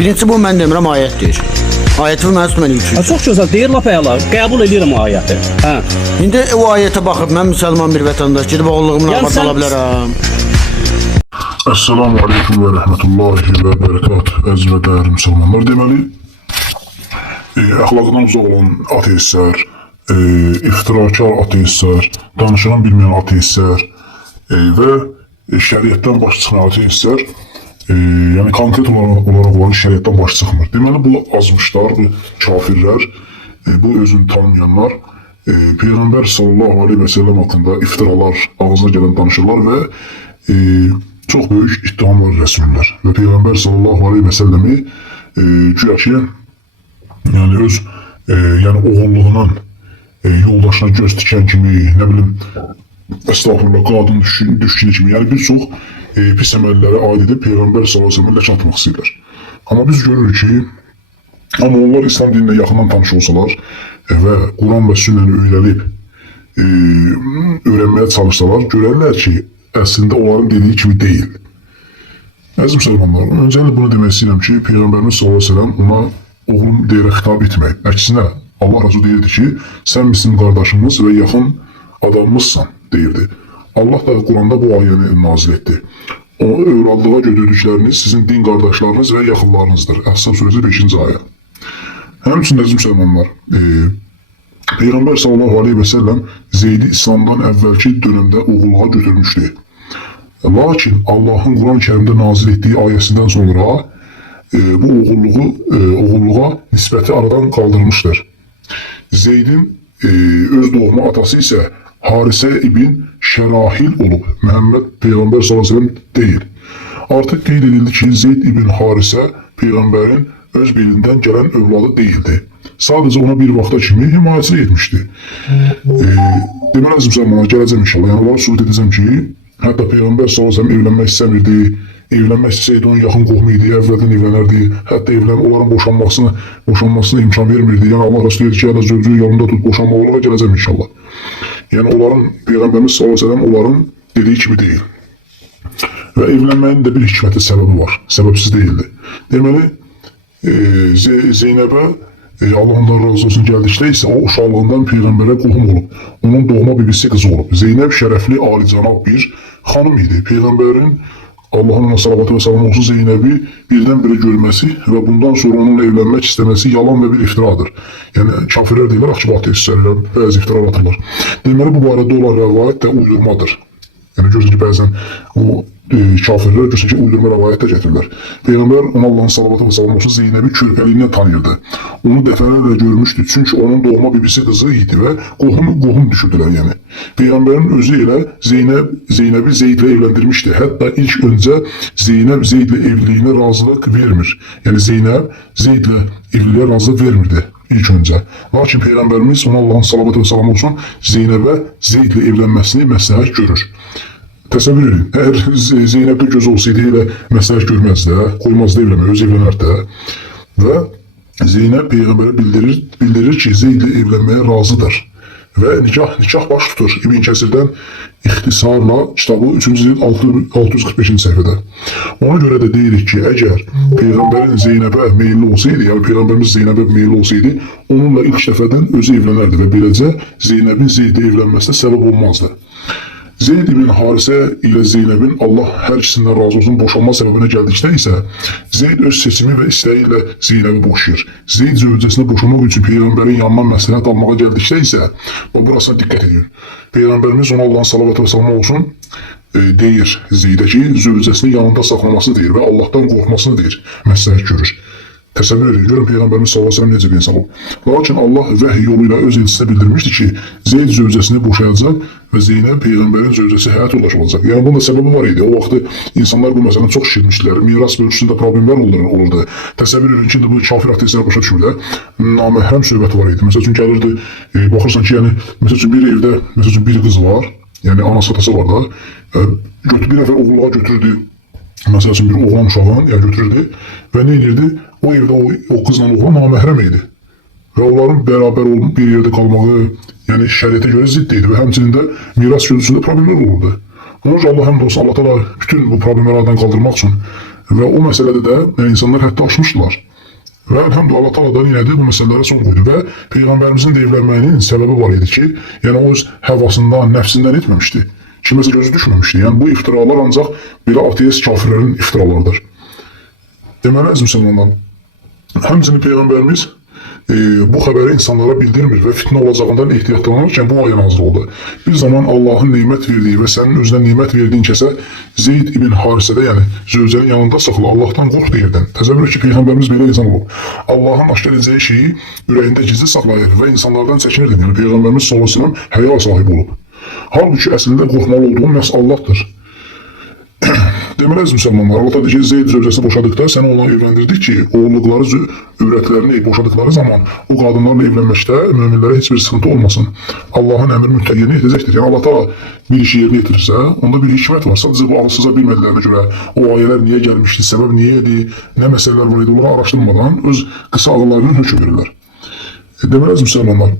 Birincisi bu mən demirəm, ayətdir. Ayəti mən üstümə yükür. Çox gözəl deyir lap əla. Qəbul edirəm o ayəti. Hə. İndi o ayətə baxıb mən müsəlman bir vətəndaş gedib oğulluğumla Yəni abad sən- ola bilərəm. Esselamu Aleyküm ve Rahmetullahi ve Berekatuhu. Əziz və dəyərli müsəlmanlar, deməli, əxlaqdan uzaq olan ateistlər, iftirakar ateistlər, danışılan bilməyən ateistlər və şəriətdən baş çıxan ateistlər, yəni konkret olaraq onların şəriətdən baş çıxmır. Deməli, bu azmışlar, bu kafirlər, bu özünü tanımayanlar, Peyğəmbər sallallahu aleyhi və səlləm haqqında iftiralar, ağzına gələn danışırlar və çox böyük iddiamlar rəsullər. Və Peyğəmbər sallallahu aleyhi və səlləmi güya ki, yəni öz oğulluğunun yoldaşına göz tikən kimi, nə bilim, estağfurullah, qadın düşkünü kimi, yəni bir çox pis əməllərə aid edib Peyğəmbər sallallahu aleyhi və səlləmlə çatmaq istəyirlər. Amma biz görürük ki, amma onlar İslam dininlə yaxından tanış olsalar və Quran və sünnəni öyrənməyə çalışsalar, görərlər ki, əslində onların dediyi kimi deyil. Əziz müsəlmanlar, öncəliklə bunu demək istəyirəm ki, Peyğəmbərimiz sallallahu aleyhi ve sellem ona oğlum deyərək xitab etmək. Əksinə, Allah Rəsulü deyirdi ki, sən bizim qardaşımız və yaxın adamımızsan, deyirdi. Allah da Quranda bu ayəni nazil etdi. O övladlığa götürdükləriniz sizin din qardaşlarınız və yaxınlarınızdır. Əhzab surəsi 5-ci ayə. Həmçinin əziz müsəlmanlar, Peyğəmbər sallallahu aleyhi və səlləm Zeydi İslamdan əvvəlki dönəmdə oğulluğa götürmüşdü. Lakin Allahın Quran-ı Kərimdə nazil etdiyi ayəsindən sonra bu oğulluğa nisbəti aradan qaldırmışdır. Zeydin öz doğma atası isə Harisə ibn Şərahil olub. Məhəmməd Peyğəmbər sallallahu aleyhi və səlləm deyil. Artıq qeyd edildi ki, Zeyd ibn Harisə Peyğəmbərin öz belindən gələn övladı deyildi. Sadəcə ona bir vaxta kimi himayəsini etmişdi. Deməli, əziz müsəlmanlar, gələcəm inşallah. Yəni, onları sübut edəcəm ki, hətta Peyğəmbər sallallahu aleyhi və səlləm evlənmək istəmirdi. Evlənmək istəsəydi onun yaxın qohumu idi, əvvəldən evlənərdi. Hətta onların boşanmasına imkan vermirdi. Yəni, Allah Rəsulü deyir ki, ya da zövcünün yolunda tut, boşanma onlara gələcəm inşallah. Yəni, Peyğəmbərimiz sallallahu aleyhi və səlləm onların dediyi kimi deyil. Və evlənməyin də bir hikməti səbəbi var. Səbəbsiz deyildi. Deməli, Zeynəbə Allah ondan razı olsun gəldikdə isə o uşaqlığından Peyğəmbərə qohum olub. Onun doğma bibisi qızı olub. Zeynəb şərəfli, alicənab bir xanım idi. Peyğəmbərin Allahın ona salavatı və salam olsun Zeynəbi birdən-birə görməsi və bundan sonra onunla evlənmək istəməsi yalan və bir iftiradır. Yəni, kafirlər deyirlər, Akçabat tezçilərlə bəzi iftiralar atırlar. Deməli, bu barədə olan rəvayət də uydurmadır. Yəni, görürsən ki, bəzən o kafirlər görürsən ki, uydurma rəvayət də gətirirlər. Peyğəmbər ona Allahın salavatı və salam olsun Zeynəbi körpəliyindən tanıyırdı. Onu dəfələrlə görmüşdü. Çünki onun doğma bibisi qızı idi və qohum düşürdülər yəni. Peyğəmbərin özü ilə Zeynəbi Zeydlə evləndirmişdi. Hətta ilk öncə Zeynəb Zeydlə evliliyinə razılıq vermir. Yəni Zeynəb Zeydlə evliliyə razılıq vermirdi ilk öncə. Lakin Peyğəmbərimiz ona Allahın salavatı və salam olsun Zeynəbə Zeydlə evlənməsini məsləhət görür. Təsəvvür edin, əgər Zeynəbdə göz olsaydı elə məsləhət görməzdi, qoymazdı evlənməyə, öz evlənərdi. Və Zeynəb Peyğəmbərə bildirir ki, Zeydlə evlənməyə razıdır. Və nikah baş tutur. İbn Kəsirdən ixtisarla kitabı 3-cü cild 645-ci səhifədə. Ona görə də deyirik ki, əgər Peyğəmbərin Zeynəbə meyilli olsaydı, yəni Peyğəmbərimiz Zeynəbə meyilli olsaydı, onunla ilk dəfədən özü evlənərdi və beləcə Zeynəbin Zeydlə evlənməsinə səbəb olmazdı. Zeyd ibn Harisə ilə Zeynəbin Allah hər ikisindən razı olsun boşanma səbəbinə gəldikdə isə Zeyd öz seçimi və istəyi ilə Zeynəbi boşayır. Zeyd zövcəsinə boşanmaq üçün Peyğəmbərin yanından məsləhət almağa gəldikdə isə burasına diqqət edir. Peyğəmbərimiz ona Allahın salavatı və salamı olsun deyir Zeydə ki, zövcəsini yanında saxlamasını deyir və Allahdan qorxmasını deyir, məsləhət görür. Təsəvvür edin, görün Peyğəmbərimiz sallallahu aleyhi və səlləm necə bir insan olub. Lakin Allah vəhiy yolu ilə öz elçisinə bildirmişdi ki, Zeyd zövcəsini boşayacaq və Zeynəb Peyğəmbərin zövcəsi həyat yoldaşı olacaq. Yəni bunun da səbəbi var idi. O vaxtı insanlar bu məsələni çox şişirmişdilər. Miras bölgüsündə problemlər olurdu. Təsəvvür edin ki, bu kafir ateistlər başa düşürlər. Naməhrəm söhbət var idi. Məsəl üçün gəlirdi, baxırsan ki, yəni məsəl üçün bir evdə bir qız var, yəni anası atası var da, bir nəfər oğulluğa götürdü. Məsəl üçün bir oğlan uşağını götürdü və nə edirdi? O evdə o qızla oğlan naməhrəm idi. Və onların bərabər olub bir yerdə qalmağı, yəni şəriətə görə zidd idi və həmçinin də miras gözüsündə problemlər olurdu. Onun üçün Allah həmd olsun, Allah da bütün bu problemləri aradan qaldırmaq üçün Və o məsələdə də insanlar hətta aşmışdılar. Və elhamdülillah Allah Taala da yenə də bu məsələlərə son qoydu və Peyğəmbərimizin də evlənməyinin səbəbi var idi ki, yəni o öz həvasından, nəfsindən etməmişdi. Kiməsə gözü düşməmişdi. Yəni bu iftiralar ancaq belə ateist kafirlərin iftiralarıdır. Deməli, əziz müsəlmanlar, həmçinin Peyğəmbərimiz bu xəbəri insanlara bildirmir və fitnə olacağından ehtiyatlanarkən bu ayə nazil oldu. Bir zaman Allahın nimət verdiyi və sənin özünə nimət verdiyin kəsə Zeyd ibn Harisədə, yəni zövcənin yanında saxla, Allahdan qorx deyirdin. Təsəvvür ki, Peyğəmbərimiz belə insan olub. Allahın aşkar edəcəyi şeyi ürəyində gizli saxlayır və insanlardan çəkinirdi. Yəni Peyğəmbərimiz sallallahu əleyhi və səlləm həya sahibi olub. Halbuki əslində qorxmalı olduğu məhz Allahdır. Deməli, əziz müsəlmanlar, Allah da ki, Zeyd zövcəsini boşadıqda səni ona evləndirdik ki, oğulluqları, övrətlərini boşadıqları zaman o qadınlarla evlənməkdə möminlərə heç bir sıxıntı olmasın. Allahın əmri mütləq yerinə yetirecəkdir. Yəni Allah da bir işi yerinə yetirirsə, onda bir hikmət var. Sadəcə bu ağılsıza bilmədiklərinə görə o ayələr niyə gəlmişdi, səbəb niyə idi, nə məsələlər var idi, onları araşdırmadan öz qısa ağıllarının hökm verirlər. Deməli, əziz müsəlmanlar,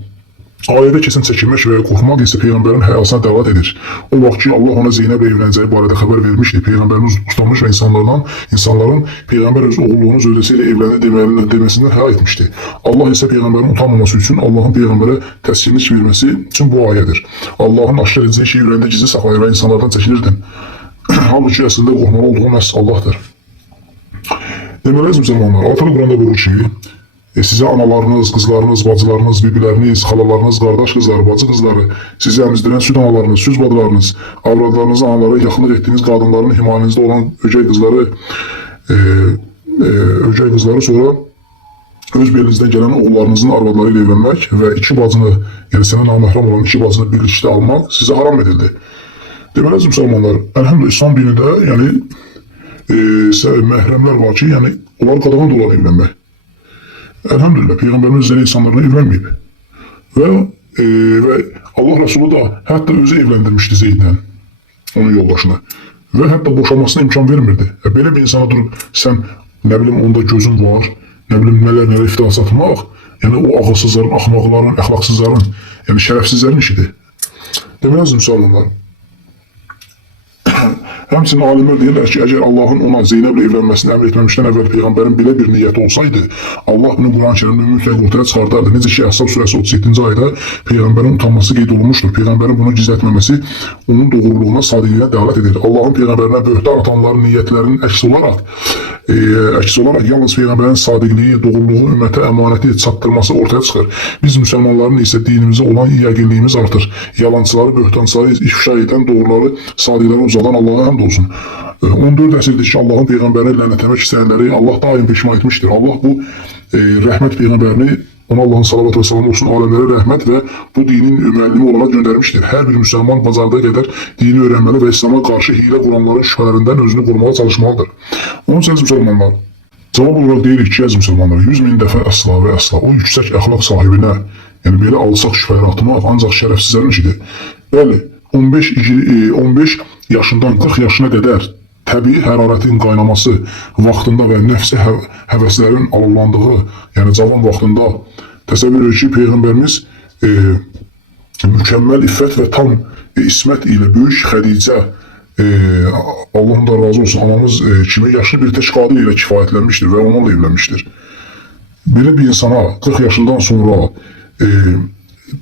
ayədə kesin çəkinmək və qorxmaq isə Peyğəmbərin həyasına dəvət edir. O vaxt ki, Allah ona Zeynəblə evlənəcəyi barədə xəbər vermişdi. Peyğəmbərimiz ustanmış və insanların Peyğəmbər öz oğulluğunu zövcəsi ilə evlənir deməsindən həya etmişdi. Allah isə Peyğəmbərin utanmaması üçün Allahın Peyğəmbərə təskinlik verməsi üçün bu ayədir. Allahın aşkar edəcəyi şeyi ürəyində gizli saxlayır və insanlardan çəkinirdin. Halbuki əslində qorxmalı olduğu məhz Allahdır. Deməli, əziz müsəlmanlar, Allah Quranda buyurur ki, sizə analarınız, qızlarınız, bacılarınız, bibiləriniz, xalalarınız, qardaş qızları, bacı qızları, sizi əmizdirən süd analarınız, süd bacılarınız, avradlarınızın anaları, yaxınlıq etdiyiniz qadınların himayənizdə olan ögey qızları sonra öz belinizdən gələn oğullarınızın arvadları ilə evlənmək və iki bacını, yəni sənə naməhrəm olan iki bacını birlikdə almaq sizə haram edildi. Deməli, əziz müsəlmanlar, əlhəmdülillah İslam dinində, yəni məhrəmlər var ki, yəni onlar qadağan dolar evlənmək. Elhamdülillah Peyğəmbərimiz zəli insanlarla evlənməyib. Və Allah Resulü da hətta özü evləndirmişdi Zeydlə, onun yoldaşını. Və hətta boşanmasına imkan vermirdi. Belə bir insana durub sən, nə bilim, onda gözün var, nə bilim, nələr iftira satmaq, yəni o ağılsızların, axmaqların, əxlaqsızların, yəni şərəfsizlərin işidir. Deməli, əziz müsəlmanlar, həmçinin alimlər deyirlər ki, əgər Allahın ona Zeynəblə evlənməsini əmr etməmişdən əvvəl Peyğəmbərin belə bir niyyəti olsaydı, Allah bunu Quran-ı Kərimdə mütləq ortaya çıxardardı. Necə ki, Əhzab surəsi 37-ci ayda Peyğəmbərin utanması qeyd olunmuşdur. Peyğəmbərin bunu gizlətməməsi onun doğruluğuna, sadiqliyinə dəlalət edir. Allahın Peyğəmbərinə böhtan atanların niyyətlərinin əks olaraq yalnız Peyğəmbərin sadiqliyi, doğruluğu, ümmətə əmanəti çatdırması ortaya çıxır. Biz müsəlmanların isə dinimizə olan yəqinliyimiz artır. Yalancıları, böhtançıları ifşa edən, doğruları, sadiqləri uzadan Allah'a həmd olsun. 14 əsrdir ki, Allahın Peyğəmbərini lənətləmək istəyənləri Allah daim peşman etmişdir. Allah bu rəhmət Peyğəmbərini, ona Allahın salavatı və salamı olsun, aləmlərə rəhmət və bu dinin müəllimi olana göndərmişdir. Hər bir müsəlman bacardığı qədər dini öyrənməli və İslama qarşı hilə quranların şübhələrindən özünü qorumağa çalışmalıdır. Onun üçün müsəlmanlar, cavab olaraq deyirik ki, əziz müsəlmanlar, 100 min dəfə əsla və əsla o yüksək əxlaq sahibinə, yəni belə alçaq şübhələri atmaq ancaq şərəfsizlərin işidir. Bəli, 15 yaşından 40 yaşına qədər təbii hərarətin qaynaması vaxtında və nəfsi həvəslərin alovlandığı, yəni cavan vaxtında təsəvvür edir ki, Peyğəmbərimiz mükəmməl iffət və tam ismət ilə böyük Xədicə, Allah'ın da razı olsun, anamız kimi yaşlı bir tək qadın ilə kifayətlənmişdir və onunla evlənmişdir. Belə bir insana 40 yaşından sonra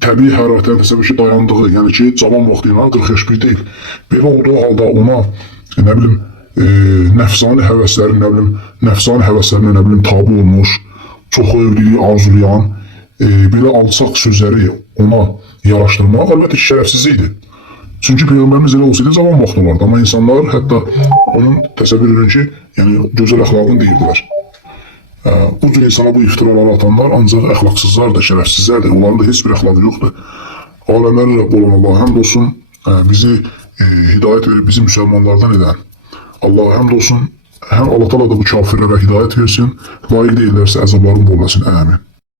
təbii hərarətlərin təsəvvür ki, dayandığı, yəni ki, cavan vaxtı ilə 40 yaş bir deyil. Belə olduğu halda ona, nə bilim, nəfsani həvəslərinə tabi olmuş, çox evliliyi arzulayan, belə alçaq sözləri ona yaraşdırmaq əlbəttə ki, şərəfsizlikdir. Çünki Peyğəmbərimiz elə olsaydı zaman vaxtı olardı, amma insanlar hətta onun təsəvvür edir ki, yəni gözəl əxlaqını deyirdilər. Bu cür insana bu iftiraları atanlar ancaq əxlaqsızlardır, şərəfsizlərdir, onların da heç bir əxlaqı yoxdur. Aləmlərin Rəbbi olan Allah'a həmd olsun, bizi hidayət verib, bizi müsəlmanlardan edən Allah'a həmd olsun. Həm Allah Teala da bu kafirlərə hidayət versin, layiq deyirlərsə əzabların bol eləsin. Amin.